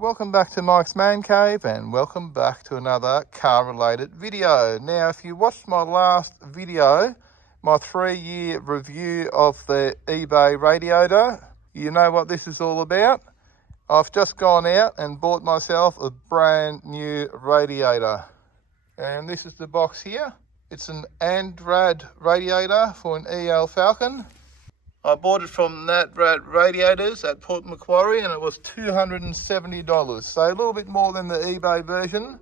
Welcome back to Mike's Man Cave and welcome back to another car related video. Now if you watched my last video, my 3-year review of the eBay radiator, you know what this is all about. I've just gone out and bought myself a brand new radiator. And this is the box here. It's an ADRAD radiator for an EL Falcon. I bought it from NATRAD Radiators at Port Macquarie and it was $270, so a little bit more than the eBay version.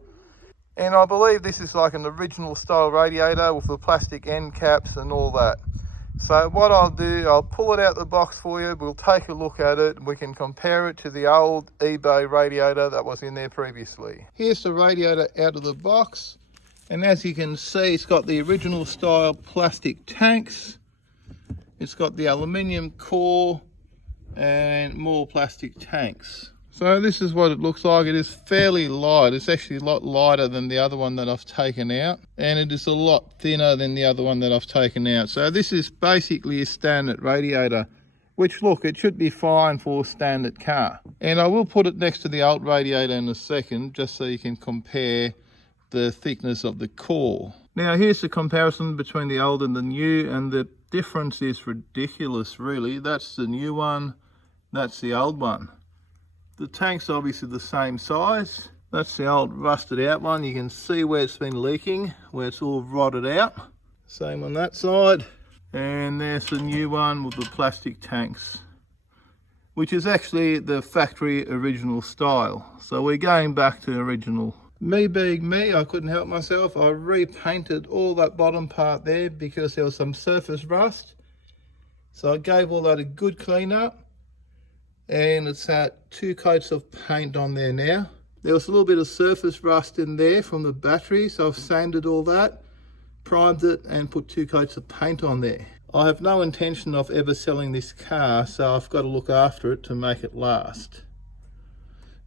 And I believe this is like an original style radiator with the plastic end caps and all that. So what I'll do, I'll pull it out the box for you, we'll take a look at it, we can compare it to the old eBay radiator that was in there previously. Here's the radiator out of the box, and as you can see it's got the original style plastic tanks. It's got the aluminium core and more plastic tanks. So this is what it looks like. It is fairly light. It's actually a lot lighter than the other one that I've taken out. And it is a lot thinner than the other one that I've taken out. So this is basically a standard radiator, which look, it should be fine for a standard car. And I will put it next to the old radiator in a second, just so you can compare the thickness of the core. Now here's the comparison between the old and the new, and the difference is ridiculous really. That's the new one, that's the old one. The tank's obviously the same size. That's the old rusted out one. You can see where it's been leaking, where it's all rotted out. Same on that side. And there's the new one with the plastic tanks, which is actually the factory original style. So we're going back to original. Me being me, I couldn't help myself. I repainted all that bottom part there because there was some surface rust. So I gave all that a good clean up, and it's had 2 coats of paint on there now. There was a little bit of surface rust in there from the battery, so I've sanded all that, primed it and put 2 coats of paint on there. I have no intention of ever selling this car, so I've got to look after it to make it last.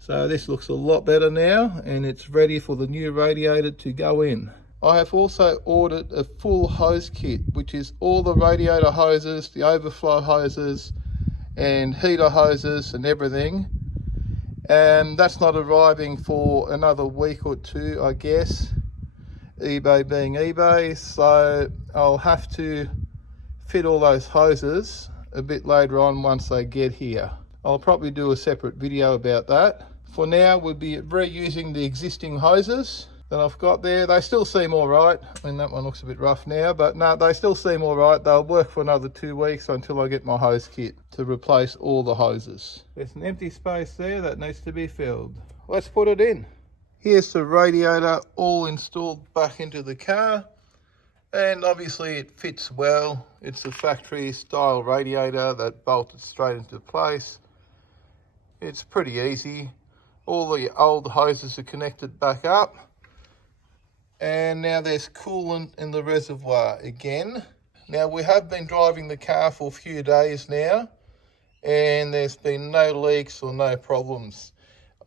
So this looks a lot better now, and it's ready for the new radiator to go in. I have also ordered a full hose kit, which is all the radiator hoses, the overflow hoses and heater hoses and everything. And that's not arriving for another week or 2, I guess, eBay being eBay. So I'll have to fit all those hoses a bit later on once they get here. I'll probably do a separate video about that. For now, we'll be reusing the existing hoses that I've got there. They still seem all right. I mean, that one looks a bit rough now, but no, they still seem all right. They'll work for another 2 weeks until I get my hose kit to replace all the hoses. There's an empty space there that needs to be filled. Let's put it in. Here's the radiator all installed back into the car. And obviously it fits well. It's a factory style radiator that bolted straight into place. It's pretty easy. All the old hoses are connected back up. And now there's coolant in the reservoir again. Now we have been driving the car for a few days now, and there's been no leaks or no problems.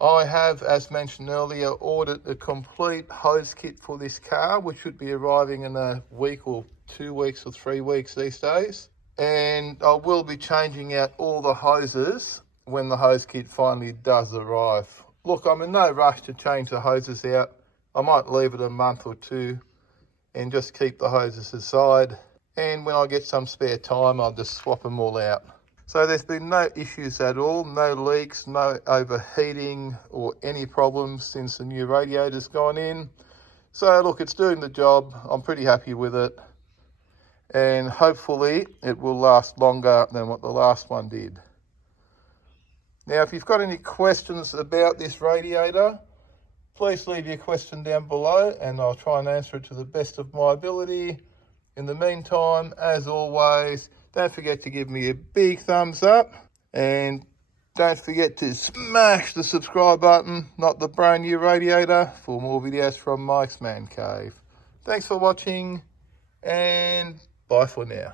I have, as mentioned earlier, ordered a complete hose kit for this car, which should be arriving in a week or 2 weeks or 3 weeks these days. And I will be changing out all the hoses when the hose kit finally does arrive. Look, I'm in no rush to change the hoses out. I might leave it a month or 2 and just keep the hoses aside. And when I get some spare time, I'll just swap them all out. So there's been no issues at all, no leaks, no overheating or any problems since the new radiator's gone in. So look, it's doing the job. I'm pretty happy with it. And hopefully it will last longer than what the last one did. Now, if you've got any questions about this radiator, please leave your question down below and I'll try and answer it to the best of my ability. In the meantime, as always, don't forget to give me a big thumbs up and don't forget to smash the subscribe button, not the brand new radiator, for more videos from Mike's Man Cave. Thanks for watching and bye for now.